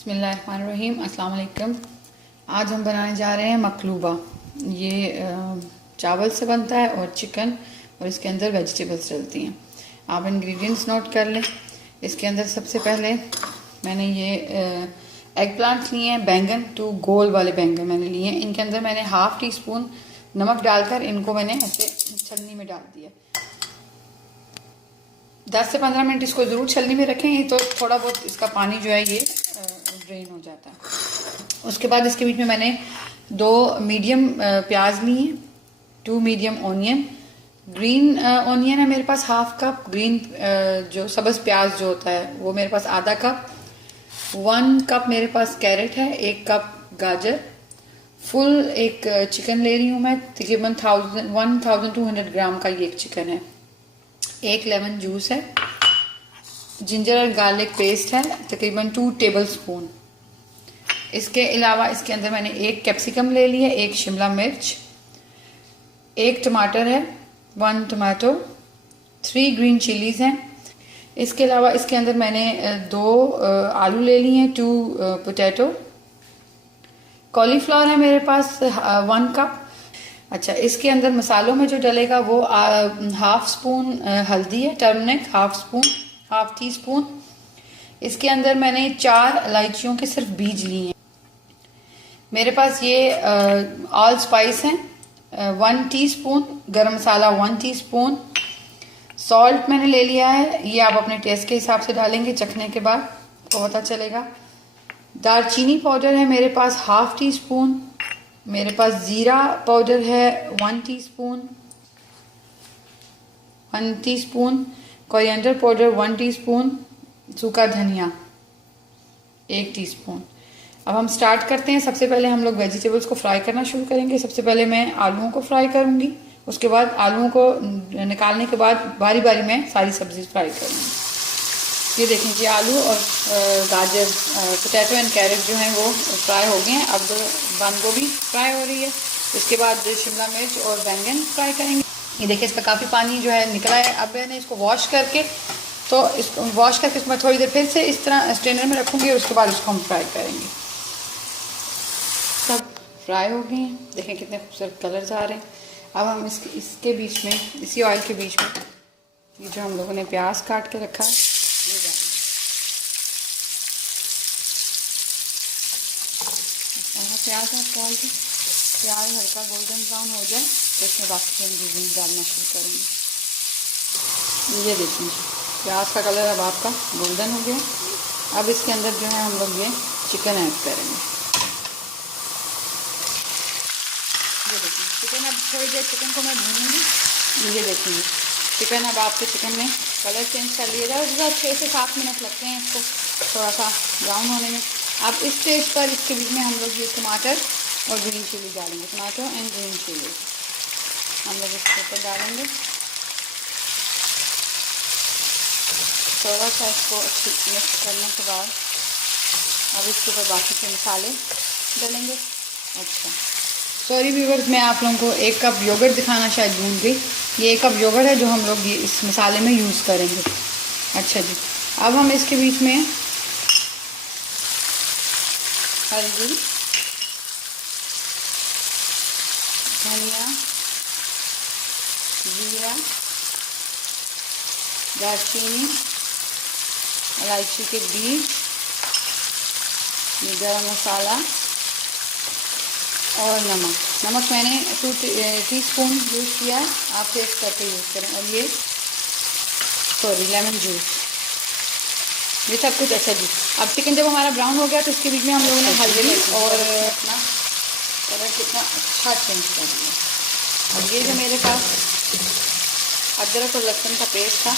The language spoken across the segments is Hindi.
बिस्मिल्लाहिर्रहमानिर्रहीम। अस्सलाम वालेकुम। आज हम बनाने जा रहे हैं मकलूबा। ये चावल से बनता है और चिकन और इसके अंदर वेजिटेबल्स डलती हैं। आप इंग्रेडिएंट्स नोट कर लें। इसके अंदर सबसे पहले मैंने ये एग प्लांट लिए हैं, बैंगन, 2 गोल वाले बैंगन मैंने लिए हैं। इनके अंदर मैंने हाफ टी स्पून नमक डालकर इनको मैंने ऐसे छलनी में डाल दिया। 10 से 15 मिनट इसको ज़रूर छलनी में रखें, तो थोड़ा बहुत इसका पानी जो है ये ड्रेन हो जाता है। उसके बाद इसके बीच में मैंने 2 मीडियम प्याज लिए, 2 मीडियम ऑनियन। ग्रीन ऑनियन है मेरे पास हाफ कप, ग्रीन जो सब्ज प्याज जो होता है वो मेरे पास आधा कप। 1 कप मेरे पास कैरेट है, 1 कप गाजर। फुल एक चिकन ले रही हूँ मैं, तकरीबन 1200 ग्राम का ये एक चिकन है। 1 लेमन जूस है। जिंजर और गार्लिक पेस्ट है, तकरीबन 2 टेबल स्पून। इसके अलावा इसके अंदर मैंने 1 कैप्सिकम ले लिया, 1 शिमला मिर्च, 1 टमाटर है, 1 टमाटो, 3 ग्रीन चिलीज हैं। इसके अलावा इसके अंदर मैंने 2 आलू ले लिए हैं, 2 पोटैटो। कॉलीफ्लावर है मेरे पास 1 कप। अच्छा, इसके अंदर मसालों में जो डलेगा वो हाफ स्पून हल्दी है, turmeric half spoon, half tea spoon. इसके अंदर मैंने 4 इलायचियों के सिर्फ बीज लिए हैं। मेरे पास ये ऑल स्पाइस हैं, 1 टीस्पून, गरम मसाला 1 टीस्पून, सॉल्ट मैंने ले लिया है, ये आप अपने टेस्ट के हिसाब से डालेंगे, चखने के बाद तो पता चलेगा। दालचीनी पाउडर है मेरे पास हाफ टी स्पून। मेरे पास जीरा पाउडर है 1 teaspoon, 1 teaspoon, coriander powder 1 teaspoon, सूखा धनिया 1 टीस्पून। अब हम स्टार्ट करते हैं। सबसे पहले हम लोग वेजिटेबल्स को फ्राई करना शुरू करेंगे। सबसे पहले मैं आलूओं को फ्राई करूंगी, उसके बाद आलूओं को निकालने के बाद बारी बारी में सारी सब्जी फ्राई करूंगी। ये देख लीजिए, आलू और गाजर, पोटैटो एंड कैरेट जो हैं वो फ्राई हो गए हैं। अब बंद गोभी फ्राई हो रही है। इसके बाद शिमला मिर्च और बैंगन फ्राई करेंगे। ये देखिए, इसका काफ़ी पानी जो है निकला है। अब मैंने इसको वॉश करके इसको मैं थोड़ी देर फिर से इस तरह स्ट्रेनर में रखूँगी और उसके बाद इसको हम फ्राई करेंगे। सब फ्राई हो गए हैं, देखें कितने खूबसूरत कलर्स आ रहे हैं। अब हम इसके बीच में, इसी ऑयल के बीच में ये जो हम लोगों ने प्याज काट के रखा है ये डालेंगे। प्याज आप डाल के प्याज हल्का गोल्डन ब्राउन हो जाए तो इसमें बाकी के इंग्रेडिएंट्स डालना शुरू करेंगे। ये देखिए, प्याज का कलर अब आपका गोल्डन हो गया। अब इसके अंदर जो है हम लोग ये चिकन ऐड करेंगे। ये देखिए, चिकन अब थोड़ी देर चिकन को मैं भूनूंगी। ये देखिए, चिकन अब आपके चिकन में कलर चेंज कर लिया जाए, उसके 6 से 7 मिनट लगते हैं इसको थोड़ा सा ब्राउन होने में। अब इस स्टेज पर इसके बीच में हम लोग ये टमाटर और ग्रीन चिली डालेंगे, टमाटो एंड ग्रीन चिली हम लोग इसके ऊपर डालेंगे। थोड़ा सा इसको अच्छी मिक्स करने के बाद अब इसके ऊपर बाकी के मसाले डालेंगे। अच्छा, सॉरी व्यूअर्स, मैं आप लोगों को 1 कप योगर्ट दिखाना शायद भूल गई। ये 1 कप योगर्ट है जो हम लोग ये इस मसाले में यूज़ करेंगे। अच्छा जी, अब हम इसके बीच में हल्दी, धनिया, जीरा, दालचीनी, इलायची के बीज, गरम मसाला और नमक मैंने 2 टीस्पून यूज़ किया है, आप टेस्ट करके यूज़ करें। और ये लेमन जूस, ये सब कुछ। अच्छा जी, अब चिकन जब हमारा ब्राउन हो गया तो इसके बीच में हम लोगों ने हल्दी और अपना कलर कितना अच्छा चेंज कर दिया। अब ये जो मेरे पास अदरक और लहसुन का पेस्ट था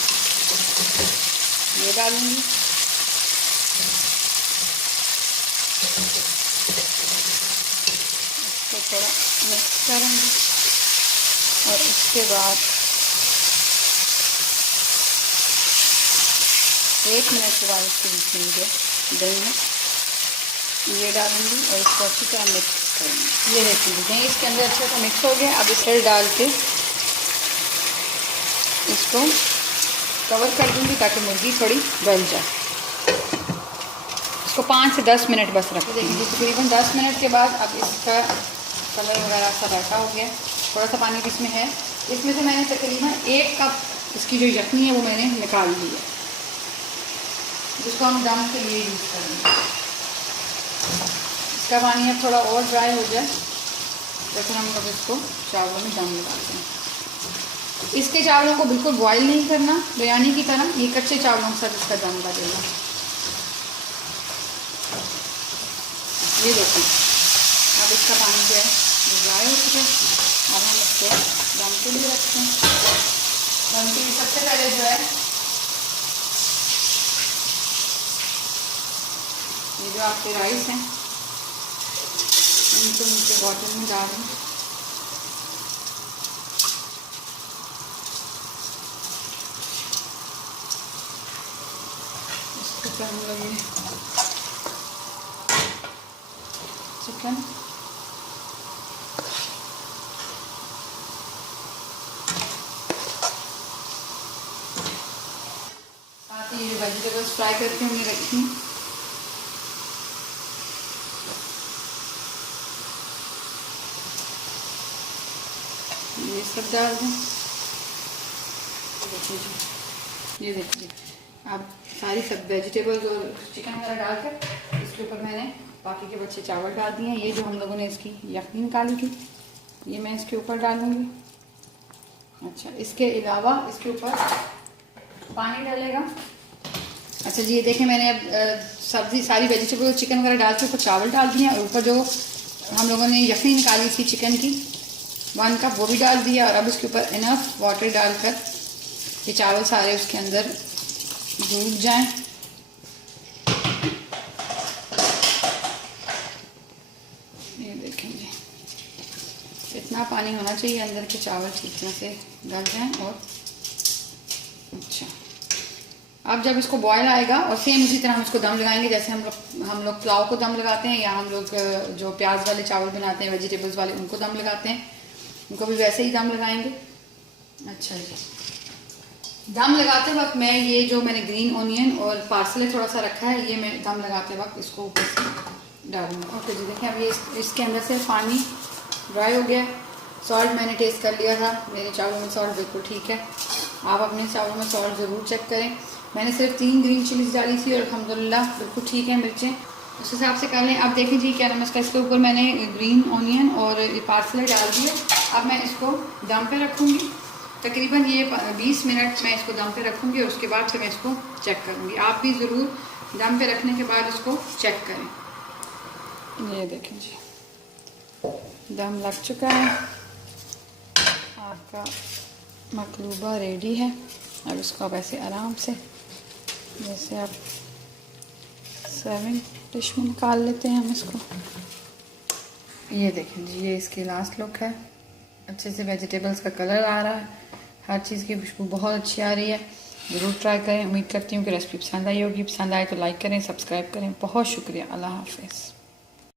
ये डालूंगी। इसको थोड़ा मिक्स करेंगे और इसके बाद 1 मिनट के बाद इसके बीच में जो दही है ये डालूंगी और इसको अच्छी तरह मिक्स करेंगे। ये देखिए, दही इसके अंदर अच्छे से मिक्स हो गया। अब इसे डाल के इसको कवर कर दूंगी ताकि मुर्गी थोड़ी गल जाए। इसको 5 से 10 मिनट बस रखें। देखिए तकरीबन 10 मिनट के बाद अब इसका कलर वगैरह सा बैठा हो गया। थोड़ा सा पानी इसमें है, इसमें से मैंने तकरीबन 1 कप इसकी जो यखनी है वो मैंने निकाल ली है, जिसको हम दम के लिए यूज़ करेंगे। इसका पानी अब थोड़ा और ड्राई हो जाए तो फिर हम लोग इसको चावलों में दम लगाते हैं। इसके चावलों को बिल्कुल बॉयल नहीं करना बिरयानी की तरह, ये कच्चे चावलों के साथ इसका दम लगेगा। ये देखें अब इसका पानी जो है वो ड्राई हो चुका है। अब हम इसको दम के लिए रखते हैं। दम के लिए सबसे पहले जो है ये जो आपके राइस हैं इनको नीचे बॉटल में डाल दें। इसको हम लोग चिकन साथ ही वेजिटेबल्स फ्राई करके हमने रखी हैं। ये सब डाल दें। ये देखिए अब सारी सब वेजिटेबल्स और चिकन वगैरह डालकर इसके ऊपर मैंने बाकी के बच्चे चावल डाल दिए हैं। ये जो हम लोगों ने इसकी यखनी निकाली थी ये मैं इसके ऊपर डालूंगी। अच्छा, इसके अलावा इसके ऊपर पानी डालेगा। अच्छा जी, ये देखें मैंने अब सब्ज़ी सारी वेजिटेबल चिकन वगैरह डाल के ऊपर चावल डाल दिए और ऊपर जो हम लोगों ने यखनी निकाली थी चिकन की 1 कप वो भी डाल दिया। और अब इसके ऊपर इनफ वाटर डालकर ये चावल सारे उसके अंदर डूब जाएं। ये देखें जी, इतना पानी होना चाहिए अंदर के चावल ठीक तरह से गल जाएं। और अच्छा, अब जब इसको बॉयल आएगा और सेम उसी तरह हम इसको दम लगाएंगे जैसे हम लोग पुलाव को दम लगाते हैं, या हम लोग जो प्याज वाले चावल बनाते हैं वेजिटेबल्स वाले उनको दम लगाते हैं, उनको भी वैसे ही दम लगाएंगे। अच्छा जी, दम लगाते वक्त मैं ये जो मैंने ग्रीन ऑनियन और पार्सले थोड़ा सा रखा है ये मैं दम लगाते वक्त इसको ऊपर से डालूंगा। ओके जी, देखें अब ये इसके अंदर से पानी ड्राई हो गया। सॉल्ट मैंने टेस्ट कर लिया था, मेरे चावलों में सॉल्ट बिल्कुल ठीक है। आप अपने चावलों में सॉल्ट ज़रूर चेक करें। मैंने सिर्फ 3 ग्रीन चिलीज डाली थी और अल्हम्दुलिल्लाह बिल्कुल ठीक है मिर्चें, उस हिसाब से कर लें। अब देखें जी क्या नाम इसका, इसके ऊपर मैंने ग्रीन ऑनियन और पार्सले डाल दिए। अब मैं इसको दम पे रखूँगी तकरीबन ये 20 मिनट मैं इसको दम पे रखूँगी और उसके बाद फिर मैं इसको चेक करूँगी। आप भी ज़रूर दम पे रखने के बाद इसको चेक करें। ये देखें जी दम लग चुका है, आपका मकलूबा रेडी है। अब इसको आप ऐसे आराम से जैसे आप सर्विंग डिश में निकाल लेते हैं हम इसको। ये देखें जी, ये इसकी लास्ट लुक है। अच्छे से वेजिटेबल्स का कलर आ रहा है, हर चीज़ की खुशबू बहुत अच्छी आ रही है। ज़रूर ट्राई करें। उम्मीद करती हूँ कि रेसिपी पसंद आई होगी। पसंद आए तो लाइक करें, सब्सक्राइब करें। बहुत शुक्रिया। अल्लाह हाफिज़।